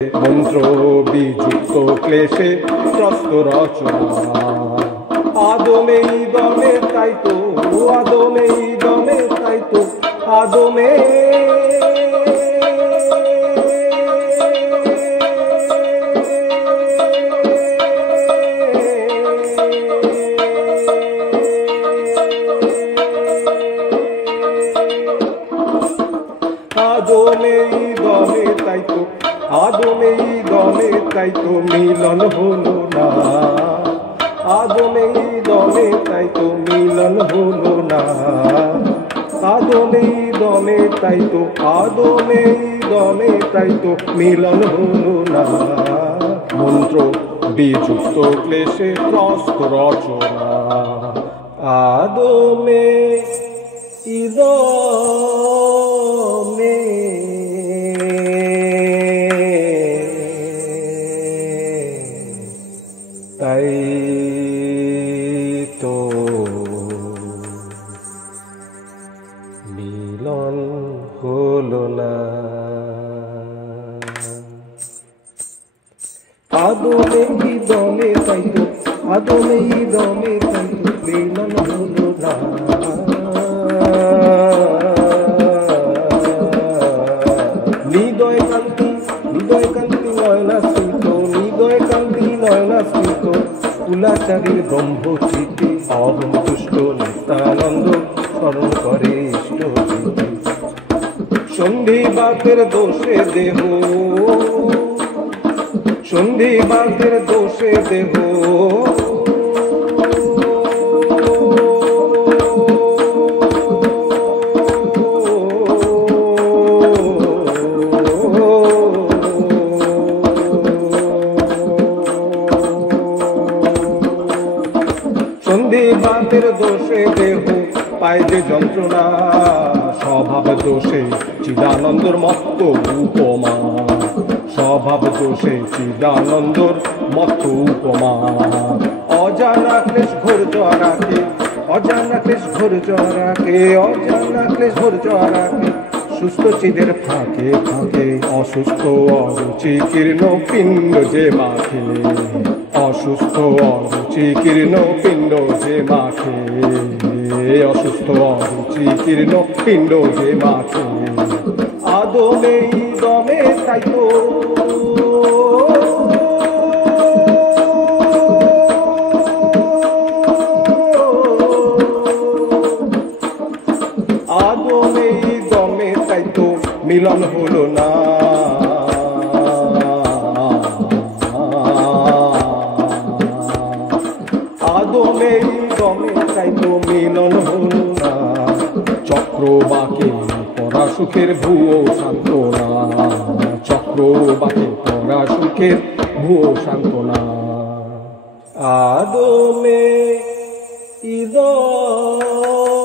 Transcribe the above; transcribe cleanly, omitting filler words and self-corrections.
মন্ত্র বিযুক্ত ক্লেশে ত্রস্ত রচনা আদমে দমে তাই তো আদমে দমে তাই তো আদমে আদমে দমে তাই তো আদমে দমে তাই তো মিলন হলো না আদমে দমে তাই তো মিলন হলো না আদমে দমে তাই তো আদমে দমে তাই তো মিলন হলো না মন্ত্র বিযুক্ত ক্লেশে ত্রস্ত রচনা আদমে ইদমে তাই তো মিলন হলো না আদমে দমে তাই তো আদমে দমে তাই তো মিলন হলো না হৃদয় কান্তি নয়নাশ্রিত হৃদয় কান্তি নয়নাশ্রিত কুলাচারীর ব্রহ্মচিতি অহম দুষ্ট নিত্যানন্দ স্মরণ করে ইষ্টচিতি সন্ধিবাতের দোষে দেহ সন্ধিবাতের দোষে দেহ সন্ধিবাতের দোষে দেহ পায় যে যন্ত্রণা স্বভাব দোষে চিদানন্দর মত্ত উপমা স্বভাব দোষে চিদানন্দর মত্ত উপমা অজানা ক্লেশ ঘোর জরাকে অজানা ক্লেশ ঘোর জরাকে অজানা ক্লেশ ঘোর জরাকে সুস্থ চিদের ফাঁকে ফাঁকে অসুস্থ অরুচি কীর্ণ পিণ্ড যে মাখে অসুস্থ অরুচি কীর্ণ পিণ্ড যে মাখে অসুস্থ অরুচি কীর্ণ পিণ্ড যে মাখে আদমে দমে তাই তো আদমে দমে তাই তো মিলন হলো না আদমে দমে তাই তো মিলন হলো না চক্রবাকে পরাসুখের ভুয়ো সান্ত্বনা চক্রবাকে পরাসুখের ভুয়ো সান্ত্বনা আদমে ইদমে